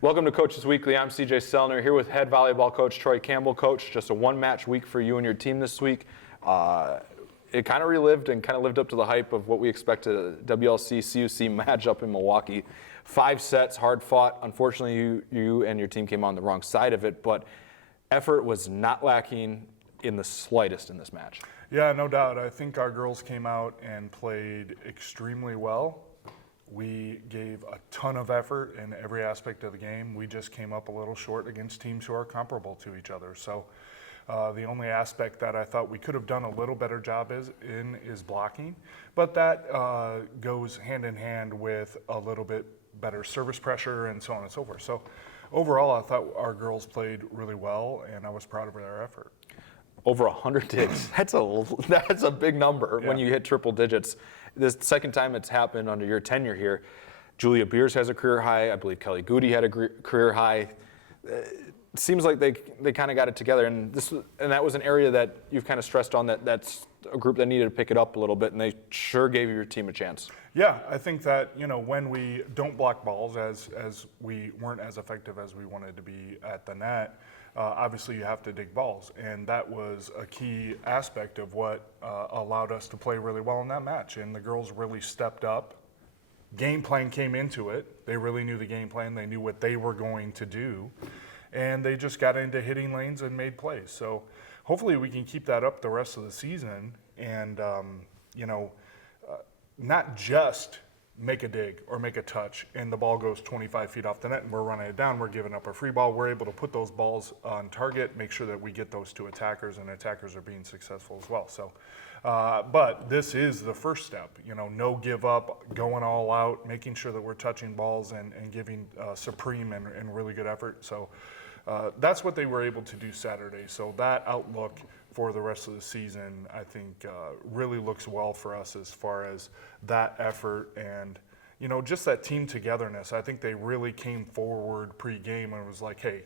Welcome to Coaches Weekly. I'm CJ Selner here with head volleyball coach Troy Campbell. Coach, just a one-match week for you and your team this week. It kind of relived and kind of lived up to the hype of what we expected a WLC CUC matchup in Milwaukee. 5 sets, hard fought. Unfortunately, you and your team came on the wrong side of it, but effort was not lacking in the slightest in this match. Yeah, no doubt. I think our girls came out and played extremely well. We gave a ton of effort in every aspect of the game. We just came up a little short against teams who are comparable to each other. So the only aspect that I thought we could have done a little better job is blocking. But that goes hand in hand with a little bit better service pressure and so on and so forth. So overall, I thought our girls played really well, and I was proud of their effort. Over 100 digs. That's a big number when you hit triple digits. This second time it's happened under your tenure here. Julia Beers has a career high. I believe Kelly Goody had a career high. It seems like they kind of got it together, and that was an area that you've kind of stressed on, that's a group that needed to pick it up a little bit, and they sure gave your team a chance. Yeah, I think that, when we don't block balls, as we weren't as effective as we wanted to be at the net, obviously you have to dig balls, and that was a key aspect of what allowed us to play really well in that match. And the girls really stepped up. Game plan came into it. They really knew the game plan. They knew what they were going to do, and they just got into hitting lanes and made plays. So hopefully we can keep that up the rest of the season, and not just make a dig or make a touch and the ball goes 25 feet off the net and we're running it down, we're giving up a free ball. We're able to put those balls on target, make sure that we get those to attackers, and attackers are being successful as well. So, but this is the first step, no give up, going all out, making sure that we're touching balls and giving supreme and really good effort. So that's what they were able to do Saturday. So that outlook for the rest of the season, I think, really looks well for us as far as that effort and, just that team togetherness. I think they really came forward pre-game and was like, hey,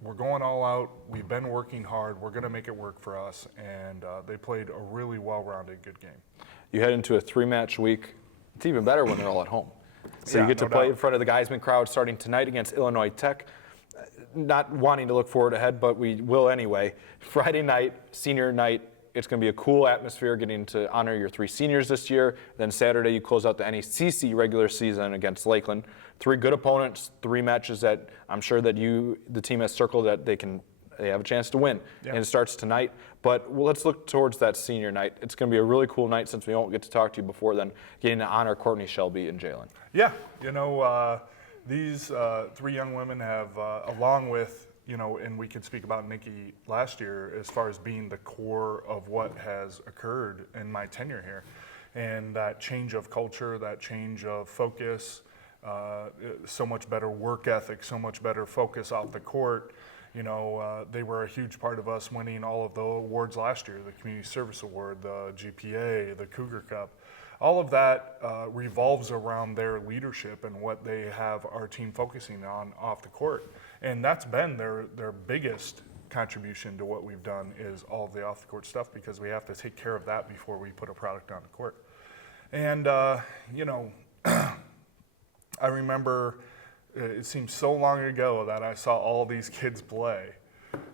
we're going all out. We've been working hard. We're going to make it work for us. And they played a really well-rounded, good game. You head into a 3-match week. It's even better when they're all at home. So you get to play in front of the Geisman crowd starting tonight against Illinois Tech. Not wanting to look forward ahead, but we will anyway. Friday night, senior night, it's going to be a cool atmosphere getting to honor your 3 seniors this year. Then Saturday, you close out the NECC regular season against Lakeland. 3 good opponents, 3 matches that I'm sure that the team has circled that they have a chance to win. Yeah. And it starts tonight. But let's look towards that senior night. It's going to be a really cool night since we won't get to talk to you before then, getting to honor Courtney Shelby and Jalen. Yeah, these 3 young women have, along with, and we could speak about Nikki last year as far as being the core of what has occurred in my tenure here. And that change of culture, that change of focus, so much better work ethic, so much better focus off the court. They were a huge part of us winning all of the awards last year, the Community Service Award, the GPA, the Cougar Cup. All of that revolves around their leadership and what they have our team focusing on off the court. And that's been their biggest contribution to what we've done, is all of the off the court stuff, because we have to take care of that before we put a product on the court. And, I remember it seems so long ago that I saw all these kids play,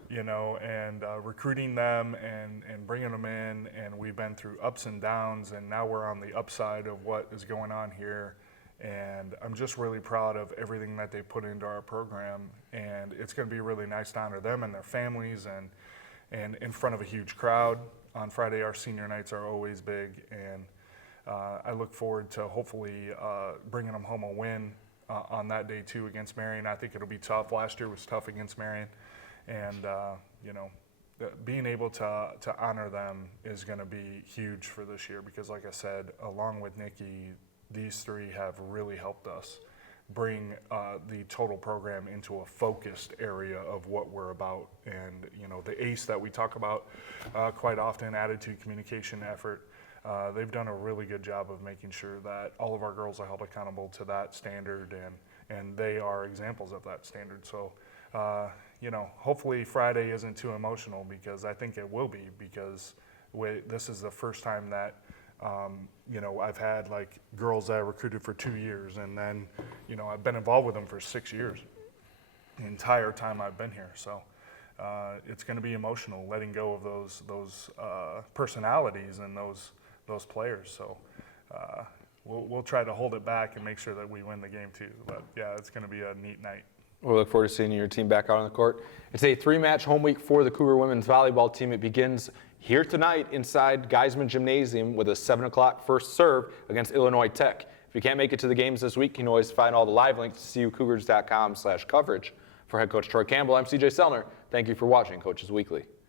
and recruiting them and bringing them in, and we've been through ups and downs, and now we're on the upside of what is going on here. And I'm just really proud of everything that they put into our program, and it's going to be really nice to honor them and their families and in front of a huge crowd. On Friday, our senior nights are always big, and I look forward to hopefully bringing them home a win on that day too against Marion. I think it'll be tough. Last year was tough against Marion, and being able to honor them is going to be huge for this year, because like I said, along with Nikki, these 3 have really helped us bring the total program into a focused area of what we're about. And the ACE that we talk about quite often, attitude, communication, effort, they've done a really good job of making sure that all of our girls are held accountable to that standard, and they are examples of that standard. So hopefully Friday isn't too emotional, because I think it will be, because this is the first time that I've had girls that I recruited for 2 years, and then I've been involved with them for 6 years. the entire time I've been here. So it's going to be emotional letting go of those personalities and those players. So we'll try to hold it back and make sure that we win the game too. But yeah, it's going to be a neat night. We look forward to seeing your team back out on the court. It's a 3-match home week for the Cougar women's volleyball team. It begins here tonight inside Geisman Gymnasium with a 7 o'clock first serve against Illinois Tech. If you can't make it to the games this week, you can always find all the live links at CUCougars.com/coverage. For head coach Troy Campbell, I'm CJ Selner. Thank you for watching Coaches Weekly.